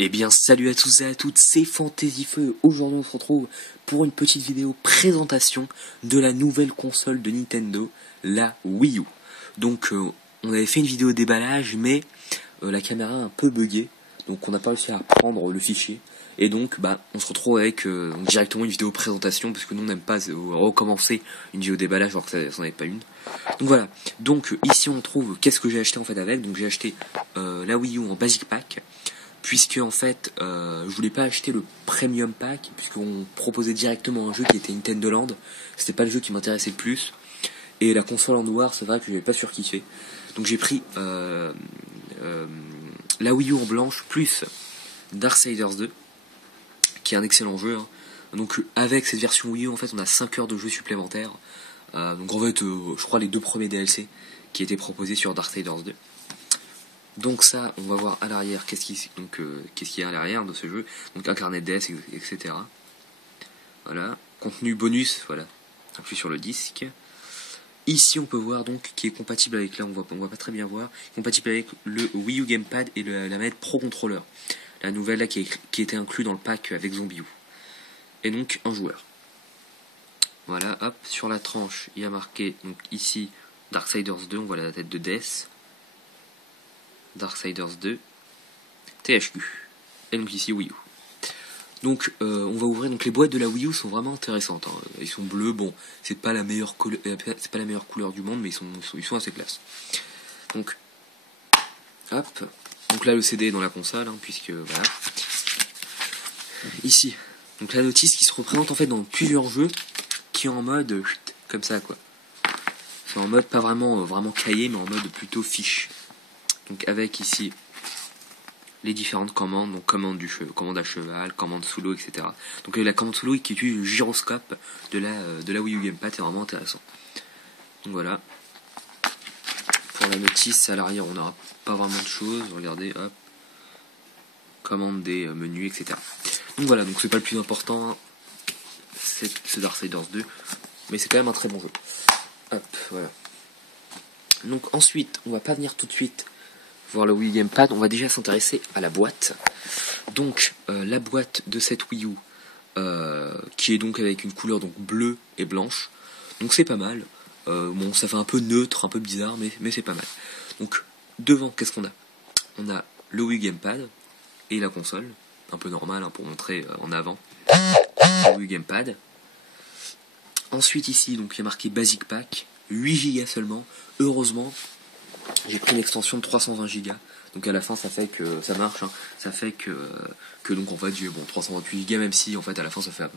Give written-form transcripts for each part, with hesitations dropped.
Eh bien salut à tous et à toutes, c'est FantasyFeu. Aujourd'hui on se retrouve pour une petite vidéo présentation de la nouvelle console de Nintendo, la Wii U. Donc on avait fait une vidéo déballage mais la caméra a un peu bugué, donc on n'a pas réussi à prendre le fichier. Et donc on se retrouve avec directement une vidéo présentation, parce que nous on n'aime pas recommencer une vidéo déballage alors que ça n'en avait pas une. Donc voilà, donc ici on trouve qu'est-ce que j'ai acheté en fait avec. Donc j'ai acheté la Wii U en Basic Pack, puisque en fait je voulais pas acheter le Premium Pack, puisqu'on proposait directement un jeu qui était Nintendo Land. C'était pas le jeu qui m'intéressait le plus, et la console en noir c'est vrai que j'avais pas surkiffé. Donc j'ai pris la Wii U en blanche plus Darksiders 2, qui est un excellent jeu, hein. Donc avec cette version Wii U en fait on a 5 heures de jeu supplémentaires. Donc en fait je crois les deux premiers DLC qui étaient proposés sur Darksiders 2. Donc ça, on va voir à l'arrière qu'est-ce qu'il y a à l'arrière de ce jeu. Donc un carnet de DS, etc. Voilà. Contenu bonus, voilà. Appuie sur le disque. Ici on peut voir donc qui est compatible avec, là on voit pas très bien voir, compatible avec le Wii U Gamepad et la manette Pro Controller. La nouvelle là qui était inclus dans le pack avec Zombie U. Et donc un joueur. Voilà, hop, sur la tranche, il y a marqué donc ici Darksiders 2, on voit la tête de Death. Darksiders 2, THQ, et donc ici Wii U. Donc on va ouvrir, donc les boîtes de la Wii U sont vraiment intéressantes, hein. Ils sont bleus, bon, c'est pas la meilleure couleur du monde, mais ils sont assez classe. Donc hop, donc là le CD est dans la console, hein, puisque voilà. Ici, donc la notice qui se représente en fait dans plusieurs jeux, qui est en mode comme ça quoi. C'est en mode pas vraiment cahier, mais en mode plutôt fiche. Donc avec ici les différentes commandes, donc commande à cheval, commande sous l'eau, etc. Donc la commande sous l'eau qui utilise le gyroscope de la Wii U Gamepad est vraiment intéressant. Donc voilà. Pour la notice à l'arrière on n'aura pas vraiment de choses. Regardez, hop. Commande des menus, etc. Donc voilà, donc c'est pas le plus important, hein. C'est Darksiders 2, mais c'est quand même un très bon jeu. Hop, voilà. Donc ensuite, on va pas venir tout de suite voir le Wii Gamepad, on va déjà s'intéresser à la boîte. Donc la boîte de cette Wii U, qui est donc avec une couleur donc bleue et blanche, donc c'est pas mal. Bon, ça fait un peu neutre, un peu bizarre, mais c'est pas mal. Donc devant, qu'est-ce qu'on a? On a le Wii Gamepad et la console, un peu normal, hein, pour montrer en avant le Wii Gamepad. Ensuite ici, donc il y a marqué Basic Pack, 8 Go seulement. Heureusement, j'ai pris une extension de 320 Go. Donc à la fin ça fait que ça marche, hein. Ça fait que donc en fait j'ai 328 Go, même si en fait à la fin ça fait à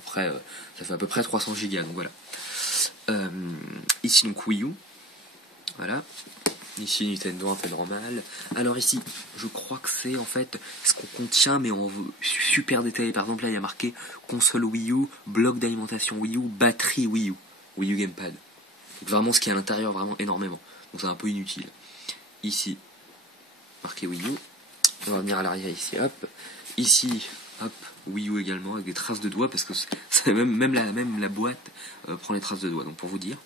peu près 300 Go. Donc voilà. Ici donc Wii U. Voilà. Ici Nintendo un peu normal. Alors ici, je crois que c'est en fait ce qu'on contient, mais en super détaillé. Par exemple là il y a marqué console Wii U, bloc d'alimentation Wii U, batterie Wii U, Wii U Gamepad. Donc vraiment ce qui est à l'intérieur, vraiment énormément. Donc c'est un peu inutile. Ici, marqué Wii U. On va venir à l'arrière ici, hop. Ici, hop, Wii U également, avec des traces de doigts, parce que même la boîte prend les traces de doigts. Donc pour vous dire,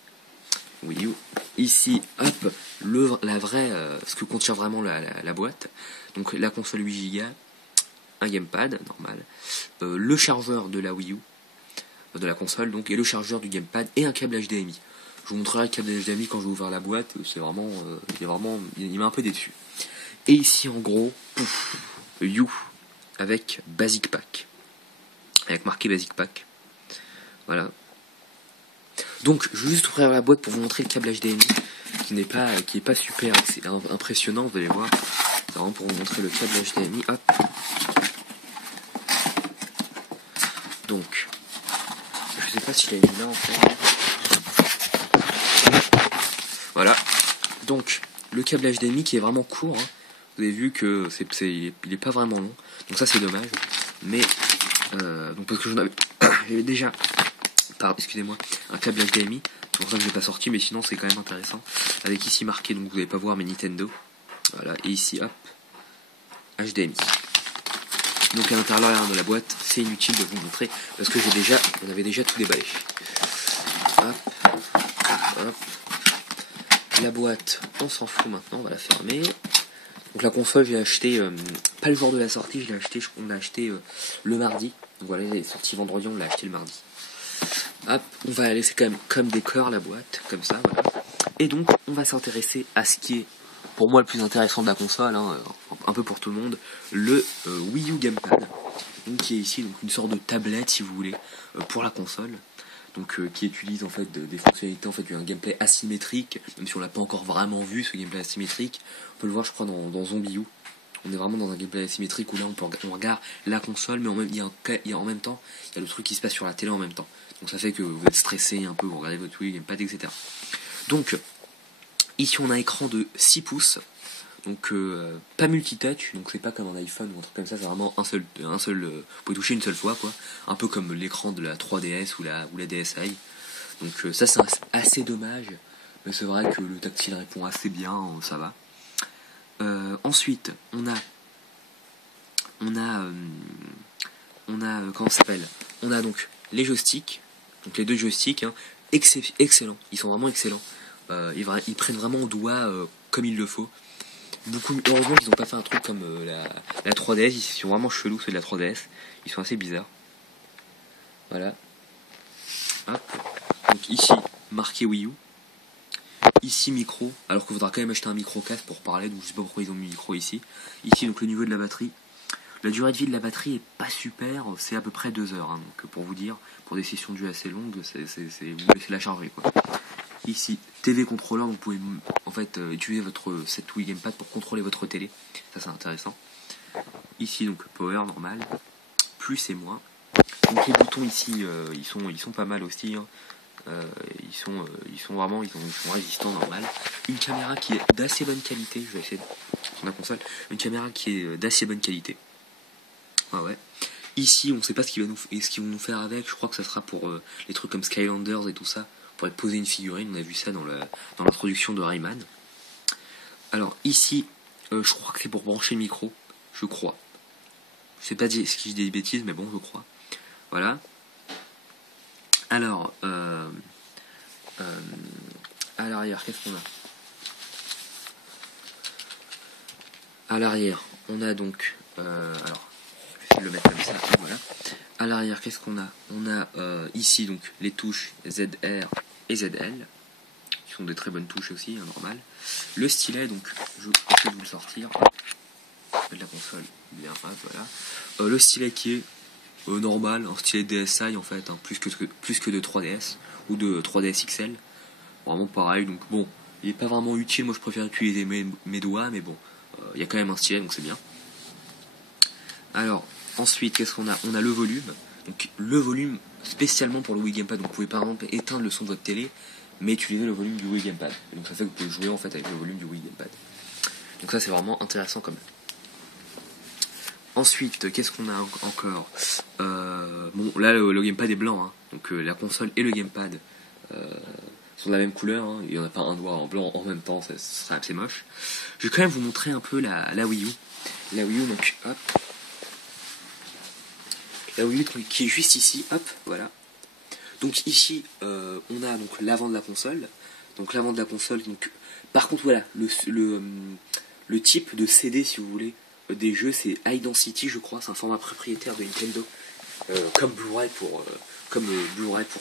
Wii U. Ici, hop, ce que contient vraiment la boîte. Donc la console 8 Go, un gamepad normal, le chargeur de la Wii U, de la console donc, et le chargeur du gamepad et un câble HDMI. Je vous montrerai le câble HDMI quand je vais ouvrir la boîte. C'est vraiment, il m'a un peu déçu. Et ici en gros, U avec Basic Pack, avec marqué Basic Pack. Voilà. Donc je vais juste ouvrir la boîte pour vous montrer le câble HDMI qui est pas super impressionnant, vous allez voir. C'est vraiment pour vous montrer le câble HDMI. Hop. Donc je sais pas s'il a mis là en fait. Voilà. Donc le câble HDMI qui est vraiment court, hein. Vous avez vu que il est pas vraiment long. Donc ça c'est dommage. Mais donc parce que j'avais déjà excusez-moi, un câble HDMI. C'est pour ça que je l'ai pas sorti, mais sinon c'est quand même intéressant. Avec ici marqué, donc vous n'allez pas voir, mais Nintendo. Voilà, et ici hop, HDMI. Donc à l'intérieur de la boîte, c'est inutile de vous montrer parce que on avait déjà tout déballé. Hop, hop, hop. La boîte, on s'en fout maintenant, on va la fermer. Donc la console, j'ai acheté, pas le jour de la sortie, on l'a acheté le mardi. Donc voilà, elle est sortie vendredi, on l'a acheté le mardi. Hop, on va la laisser quand même comme décor la boîte, comme ça, voilà. Et donc, on va s'intéresser à ce qui est, pour moi, le plus intéressant de la console, hein, un peu pour tout le monde, le Wii U Gamepad. Donc, qui est ici donc une sorte de tablette, si vous voulez, pour la console. Donc, qui utilise en fait des fonctionnalités, en fait, un gameplay asymétrique, même si on l'a pas encore vraiment vu, ce gameplay asymétrique. On peut le voir, je crois, dans Zombie U. On est vraiment dans un gameplay asymétrique où là, on regarde la console, mais en même temps, il y a le truc qui se passe sur la télé en même temps. Donc ça fait que vous êtes stressé un peu, vous regardez votre Wii Gamepad, etc. Donc, ici on a un écran de 6 pouces, donc pas multitouch, donc c'est pas comme un iPhone ou un truc comme ça, c'est vraiment un seul vous pouvez toucher une seule fois, quoi. Un peu comme l'écran de la 3DS ou la DSi. Donc ça c'est assez dommage, mais c'est vrai que le tactile répond assez bien, ça va. Ensuite, on a comment ça s'appelle, on a donc les joysticks, donc les deux joysticks, hein, excellents, ils sont vraiment excellents. Ils prennent vraiment au doigt comme il le faut. Heureusement qu'ils n'ont pas fait un truc comme la 3DS, ils sont vraiment chelous ceux de la 3DS, ils sont assez bizarres. Voilà. Hop. Donc ici, marqué Wii U. Ici micro, alors qu'il faudra quand même acheter un micro casque pour parler, donc je sais pas pourquoi ils ont mis micro ici. Ici donc le niveau de la batterie. La durée de vie de la batterie est pas super, c'est à peu près 2 heures, hein, donc pour vous dire, pour des sessions de jeu assez longues, vous laissez la charger, quoi. Ici, TV contrôleur, vous pouvez en fait utiliser cette Wii Gamepad pour contrôler votre télé, ça c'est intéressant. Ici donc power normal, plus et moins. Donc les boutons ici, ils sont pas mal aussi, hein. Ils sont résistants, normal. Une caméra qui est d'assez bonne qualité, je vais essayer sur la console, une caméra qui est d'assez bonne qualité. Ouais. Ici, on sait pas ce qu'ils vont nous faire avec. Je crois que ça sera pour les trucs comme Skylanders et tout ça. On pourrait poser une figurine. On a vu ça dans l'introduction de Rayman. Alors ici, je crois que c'est pour brancher le micro. Je crois. Je sais pas si je dis des bêtises, mais bon, je crois. Voilà. Alors, à l'arrière, qu'est-ce qu'on a? À l'arrière, on a donc, alors, je vais le mettre comme ça, voilà. À l'arrière, qu'est-ce qu'on a? On a ici donc les touches ZR et ZL, qui sont des très bonnes touches aussi, hein, normal. Le stylet, donc, je vais essayer de vous le sortir. De la console, bien, voilà. Le stylet qui est normal, un stylet DSi en fait, hein, plus que de 3DS ou de 3DS XL. Vraiment pareil, donc bon, il est pas vraiment utile, moi je préfère utiliser mes doigts, mais bon, il y a quand même un stylet, donc c'est bien. Alors, ensuite, qu'est-ce qu'on a? On a le volume, donc le volume spécialement pour le Wii Gamepad, donc vous pouvez par exemple éteindre le son de votre télé, mais utiliser le volume du Wii Gamepad. Et donc ça fait que vous pouvez jouer en fait avec le volume du Wii Gamepad. Donc ça c'est vraiment intéressant quand même. Ensuite, qu'est-ce qu'on a encore? Bon, là le gamepad est blanc, hein, donc la console et le gamepad sont de la même couleur, hein, il n'y en a pas un doigt en blanc en même temps, ce serait assez moche. Je vais quand même vous montrer un peu la Wii U. La Wii U, donc hop. La Wii U qui est juste ici, hop, voilà. Donc ici, on a donc l'avant de la console. Donc l'avant de la console, donc par contre voilà, le type de CD si vous voulez des jeux, c'est High Density, je crois, c'est un format propriétaire de Nintendo, comme Blu-ray pour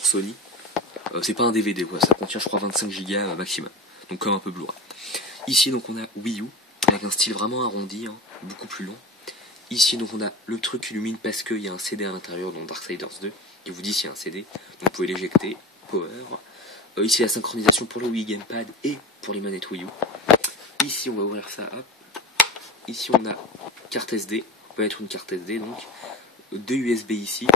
Sony. C'est pas un DVD quoi, ça contient je crois 25 Go maximum, donc comme un peu Blu-ray. Ici donc on a Wii U avec un style vraiment arrondi, hein, beaucoup plus long. Ici donc on a le truc qui illumine parce qu'il y a un CD à l'intérieur dans Darksiders 2 qui vous dit s'il y a un CD, donc vous pouvez l'éjecter. Power. Ici la synchronisation pour le Wii Gamepad et pour les manettes Wii U. Ici on va ouvrir ça, hop. Ici on a carte SD, on peut mettre une carte SD donc, 2 USB ici.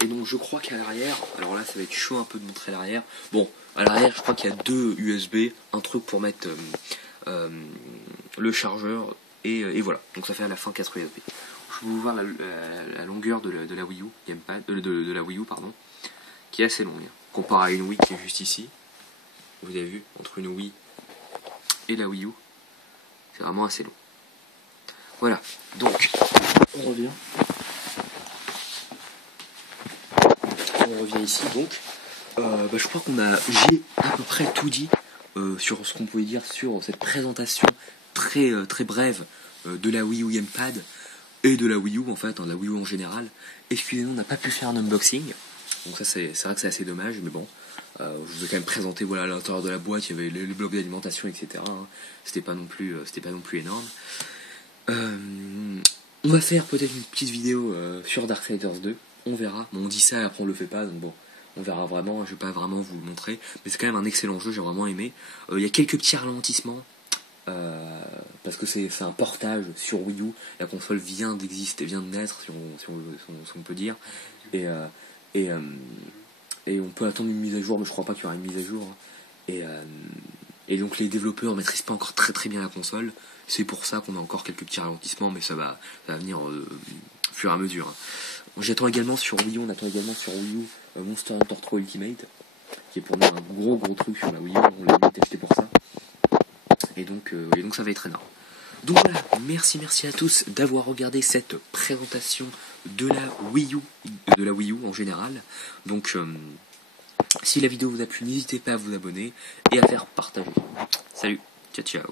Et donc je crois qu'à l'arrière, alors là ça va être chaud un peu de montrer l'arrière. Bon, à l'arrière je crois qu'il y a 2 USB, un truc pour mettre le chargeur et voilà. Donc ça fait à la fin 4 USB. Je vais vous voir la longueur de la Wii U Gamepad, de la Wii U pardon, qui est assez longue. Comparé à une Wii qui est juste ici. Vous avez vu, entre une Wii et la Wii U, c'est vraiment assez long. Voilà, donc on revient ici donc. Je crois j'ai à peu près tout dit sur ce qu'on pouvait dire sur cette présentation très brève de la Wii U Gamepad et de la Wii U en fait, de la Wii U en général. Excusez-nous, on n'a pas pu faire un unboxing, donc ça c'est vrai que c'est assez dommage, mais bon, je vous ai quand même présenté voilà, à l'intérieur de la boîte, il y avait les blocs d'alimentation, etc. Hein. C'était pas non plus énorme. On va faire peut-être une petite vidéo sur Darksiders 2, on verra. Bon, on dit ça et après on le fait pas, donc bon, on verra vraiment, je vais pas vraiment vous le montrer, mais c'est quand même un excellent jeu, j'ai vraiment aimé. Il y a quelques petits ralentissements, parce que c'est un portage sur Wii U, la console vient d'exister, vient de naître, si on peut dire, et, et on peut attendre une mise à jour, mais je crois pas qu'il y aura une mise à jour. Et donc les développeurs maîtrisent pas encore très bien la console, c'est pour ça qu'on a encore quelques petits ralentissements, mais ça va venir au fur et à mesure. Hein. On attend également sur Wii U Monster Hunter 3 Ultimate, qui est pour nous un gros truc sur la Wii U, on l'a limite acheté pour ça. Et donc ça va être énorme. Donc voilà, merci à tous d'avoir regardé cette présentation de la Wii U en général. Donc si la vidéo vous a plu, n'hésitez pas à vous abonner et à faire partager. Salut, ciao.